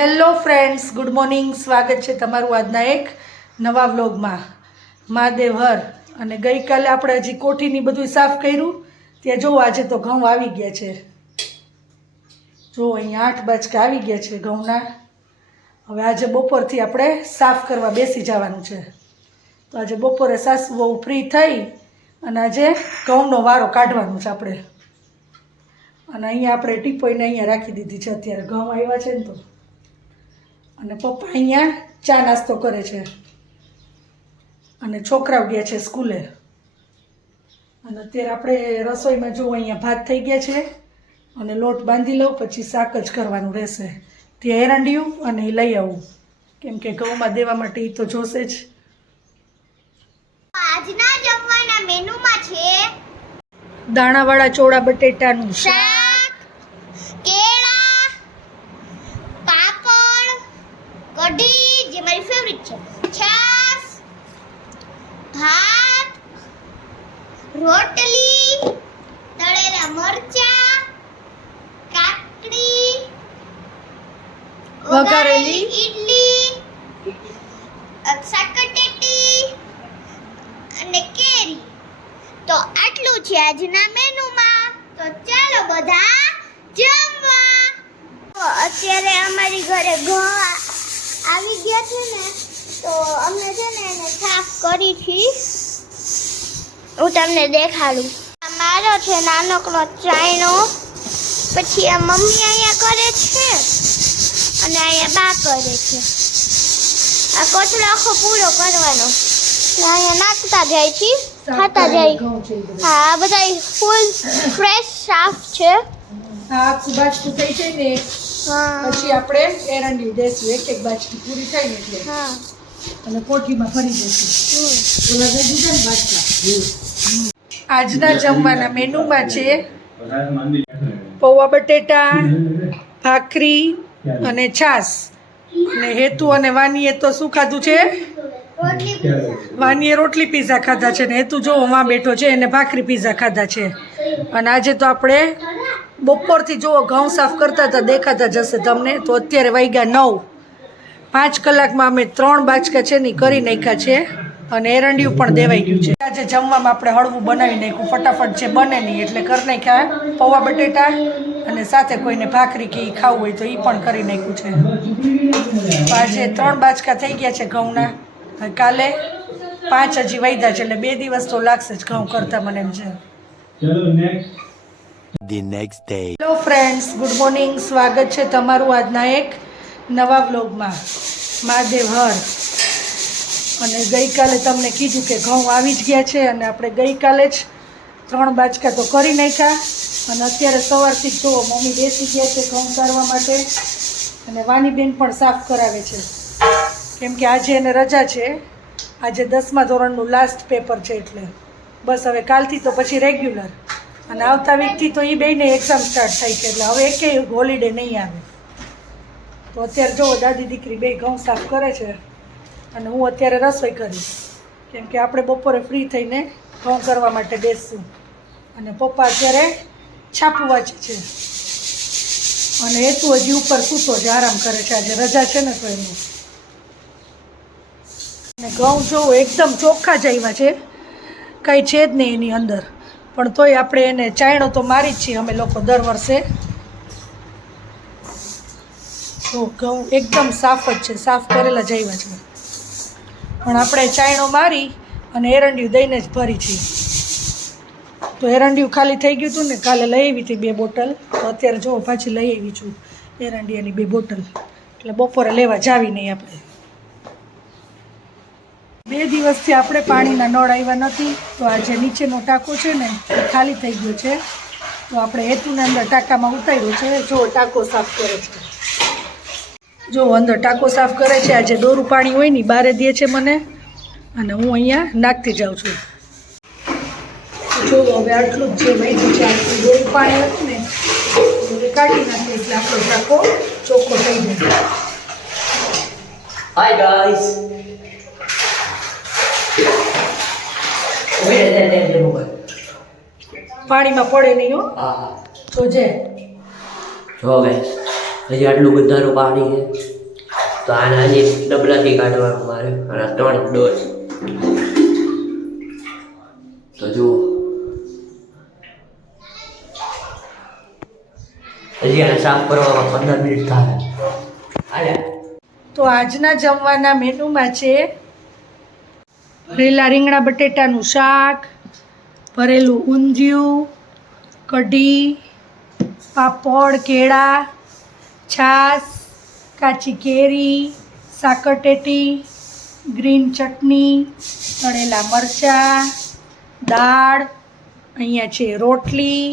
Hello friends, good morning. સ્વાગત છે તમારું આજના એક નવા વ્લોગમાં. મહાદેવ હર. અને ગઈકાલે આપણે હજી કોઠીની બધું સાફ કર્યું. ત્યાં જો આજે તો ઘઉં આવી ગયા છે. જો અહીંયા 8 બાજકા આવી ગયા છે ઘઉંના. હવે આજે બપોરથી આપણે સાફ કરવા બેસી જવાનું છે. તો આજે બપોરે સાસુ બહુ ફ્રી થઈ અને આજે ઘઉંનો વારો કાઢવાનો છે આપણે. અને અહીંયા આપણે ટીપોઈને અહીંયા રાખી દીધી છે. અત્યારે ઘઉં આવ્યા છે ને તો. અને પપ્પા અહીંયા ચા નાસ્તો કરે છે અને છોકરાઓ ગયા છે સ્કૂલે. અને અત્યારે આપણે રસોઈમાં જો અહીંયા ભાત થઈ ગયા છે અને લોટ બાંધી લઉં, પછી શાક જ કરવાનું રહેશે. ત્યાં એરંડિયું અને એ લઈ આવું, કેમ કે ઘઉંમાં દેવા માટે એ તો જોશે જ. આજના જમવાના મેનુમાં છે દાણાવાળા ચોળા બટેટાનું શાક, કેળા, પાપડ, કઢી જે મારી ફેવરિટ છે, છાશ, ભાત, રોટલી, તળેલા મરચા, કાકડી, વઘારેલી ઈડલી, સાકરટેટી અને કેરી. તો આટલું છે આજના મેનુમાં. તો ચાલો બધા જમવા. તો અત્યારે અમારી ઘરે ઘઉં આવી ગયા છે ને, તો અમે છે ને એને સાફ કરી છે. હું તમને દેખાડું. આ મારો છે નાનકડો ચાયણો, પછી આ મમ્મી અહીંયા કરે છે અને અહીંયા બા કરે છે. આ કોથળો આખો પૂરો કરવાનો. અહીંયા નાખતા જાય છે, ખાતા જાય. હા, આ બધા ફૂલ ફ્રેશ સાફ છે. આ આખું બાજકું થઈ જાય ને હા પછી આપણે એરંડિયું દેશું. એક બાજકી પૂરી થાય ને એટલે. હા અને કોઠીમાં ભરી દઈશું. ઓલા દઈ દીધા ને બાજકા. આજના જમવાના મેનુમાં છે પૌવા બટેટા, ભાખરી અને છાશ. અને હેતુ અને વાનીએ તો શું ખાધું છે? વાનીએ રોટલી પીઝા ખાધા છે ને હેતુ જો વાં બેઠો છે, એને ભાખરી પીઝા ખાધા છે. અને આજે તો આપણે બપોરથી જો ઘઉં સાફ કરતા હતા, દેખાતા જશે તમને. તો અત્યારે વાગ્યા 9. 5 કલાકમાં અમે 3 બાજકા છે ને કરી નાખ્યા છે અને એરંડિયું પણ દેવાઈ ગયું છે. આજે જમવામાં આપણે હળવું બનાવી નાખ્યું, ફટાફટ જે બને નહીં એટલે કરી નાખ્યા પૌવા બટેટા અને સાથે કોઈને ભાખરી કે ઈ ખાવું હોય તો એ પણ કરી નાખ્યું છે. તો આજે 3 બાજકા થઈ ગયા છે ઘઉંના. કાલે 5 હજી વાગ્યા છે એટલે 2 દિવસ તો લાગશે જ ઘઉં કરતા મને એમ છે. The next day. Hello friends, good morning. સ્વાગત છે તમારું આજના એક નવા વ્લોગમાં. મહાદેવ હર. અને ગઈકાલે તમને કીધું કે ઘઉં આવી જ ગયા છે અને આપણે ગઈકાલે જ 3 બાજકા તો કરી નાખ્યા. અને અત્યારે સવારથી જ જુઓ મમ્મી બેસી ગયા છે ઘઉં કાઢવા માટે અને વાનીબેન પણ સાફ કરાવે છે, કેમ કે આજે એને રજા છે. આજે 10મા ધોરણનું લાસ્ટ પેપર છે એટલે બસ હવે કાલથી તો પછી રેગ્યુલર. અને આવતા વીકથી તો એ બેયને એક્ઝામ સ્ટાર્ટ થાય છે એટલે હવે એકેય હોલિડે નહીં આવે. તો અત્યારે જુઓ દાદી દીકરી બે ઘઉં સાફ કરે છે અને હું અત્યારે રસોઈ કરીશ, કેમ કે આપણે બપોરે ફ્રી થઈને ઘઉં કરવા માટે બેસશું. અને પપ્પા અત્યારે છાપું વાંચે છે અને હેતુ હજી ઉપર સૂતો છે, આરામ કરે છે. આજે રજા છે ને તો એનું. અને ઘઉં જોવો એકદમ ચોખ્ખા જ આવ્યા છે, કંઈ છે જ નહીં એની અંદર. પણ તોય આપણે એને ચાયણો તો મારી જ છીએ અમે લોકો દર વર્ષે. તો ઘઉં એકદમ સાફ જ છે, સાફ કરેલા જ આવ્યા છે. પણ આપણે ચાયણો મારી અને એરંડિયું દઈને જ ભરી છે. તો એરંડિયું ખાલી થઈ ગયું હતું ને, કાલે લઈ આવી હતી 2 બોટલ. તો અત્યારે જો પાછી લઈ આવી છું એરંડિયાની 2 બોટલ. એટલે બપોરે લેવા જાવી નહીં આપણે. 2 દિવસથી આપણે પાણીના નળ આવ્યા નથી. તો આજે નીચેનો ટાંકો છે ને એ ખાલી થઈ ગયો છે. તો આપણે હેતુને અંદર ટાંકામાં ઉતાર્યો છે. જો ટાંકો સાફ કરે છે, જો અંદર ટાંકો સાફ કરે છે. આજે દોરું પાણી હોય ને બારે દે છે મને અને હું અહીંયા નાખતી જાઉં છું. જો હવે આટલું જ જે વહીતું છે, આટલું દોરું પાણી હતું ને હવે કાઢી નાખીએ એટલે આપણો ટાંકો ચોખ્ખો થઈ જાય. Hi guys. પાણીમાં પડે નહીં હો, હા જોજે. જો guys. હજી આટલું ગધારું પાણી છે તો આને હજી ડબલાથી કાઢવાનું મારે અને આ 3 ડોઝ તો જુઓ હજી આને સાફ કરવામાં 15 મિનિટ થાય હાલે. તો આજના જમવાના મેનુમાં છે ભરેલા રીંગણા બટેટાનું શાક, ભરેલું ઊંધિયું, કઢી, પાપડ, કેળા, છાશ, કાચી કેરી, સાકરટેટી, ગ્રીન ચટણી, તળેલા મરચાં, દાળ, અહીંયા છે રોટલી,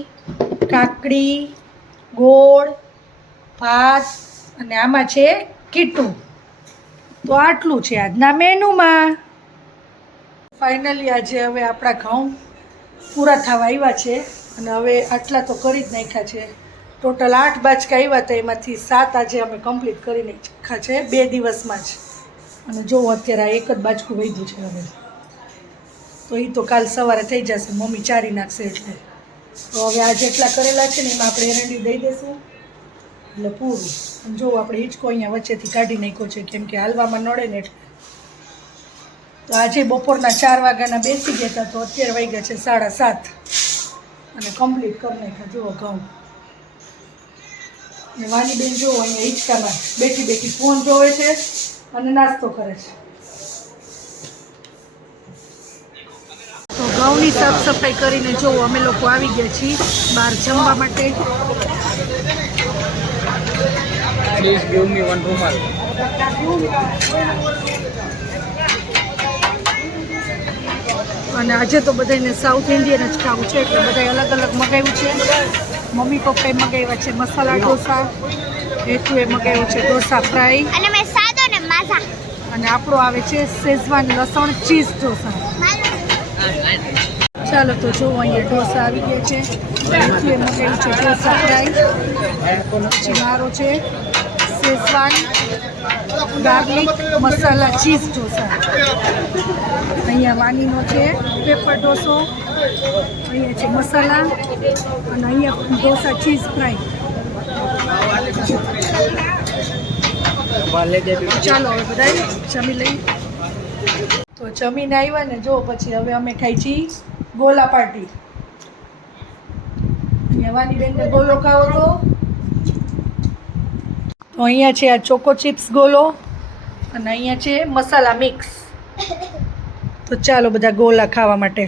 કાકડી, ગોળ, ભાત અને આમાં છે કીટું. તો આટલું છે આજના મેનુમાં. ફાઇનલી આજે હવે આપણા ઘઉં પૂરા થવા આવ્યા છે અને હવે આટલા તો કરી જ નાખ્યા છે. ટોટલ 8 બાચકા આવ્યા હતા, એમાંથી 7 આજે અમે કમ્પ્લીટ કરી નાખ્યા છે 2 દિવસમાં જ. અને જો અત્યારે આ એક જ બાચકું વધ્યું છે હવે, તો એ તો કાલ સવારે થઈ જશે, મમ્મી ચારી નાખશે એટલે. તો હવે આ જેટલા કરેલા છે ને એમાં આપણે એરંડી દઈ દઈશું એટલે પૂરું. અને જો આપણે હિંચકો અહીંયા વચ્ચેથી કાઢી નાખ્યો છે કેમ કે હાલવામાં નડે ને એટલે. તો આજે બપોરના 4 વાગ્યાના બેસી ગયા હતા તો અત્યારે વાગ્યા છે 7:30 અને કમ્પ્લીટ કરી નાખ્યા. જુઓ ઘઉં. અને વાની બેન જુઓ અહીંયા હિંચકામાં બેઠી બેઠી ફોન જોવે છે અને નાસ્તો કરે છે. તો ઘઉંની સાફ સફાઈ કરીને જો અમે લોકો આવી ગયા છીએ બહાર જમવા માટે. Please give me one rumal. અને આજે તો બધાને સાઉથ ઇન્ડિયન જ ખાવું છે એટલે બધાએ અલગ અલગ મગાવ્યું છે. મમ્મી પપ્પાએ મગાવ્યા છે મસાલા ઢોસા, હેતુએ મગાવ્યું છે ઢોસા ફ્રાય અને મેં સાદો ને માઝા. અને આપણો આવે છે શેઝવાન લસણ ચીઝ ઢોસા. ચાલો તો જો અહીંયા ઢોસા આવી ગયા છે. હેતુએ મગાવ્યું છે ઢોસા ફ્રાય, પછી મારો છે શેઝવાન ગાર્લિક મસાલા ચીઝ ઢોસા. અહીંયા વાનીનો છે પેપર ઢોસો, અહીંયા છે મસાલા અને અહીંયા ઢોસા ચીઝ ફ્રાય. ચાલો હવે બધા જમી લઈ. તો જમીને આવ્યા ને જો પછી હવે અમે ખાઈ છીએ ગોલા પાર્ટી. અહીંયા વાની બેનને ગોલો ખાવો તો અહીંયા છે આ ચોકો ચિપ્સ ગોલો અને અહીંયા છે મસાલા મિક્સ. તો ચાલો બધા ગોલા ખાવા માટે.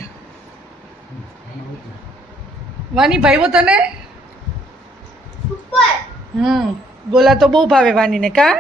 વાની ભાઈઓ તને સુપર. ગોલા તો બહુ ભાવે વાનીને કા.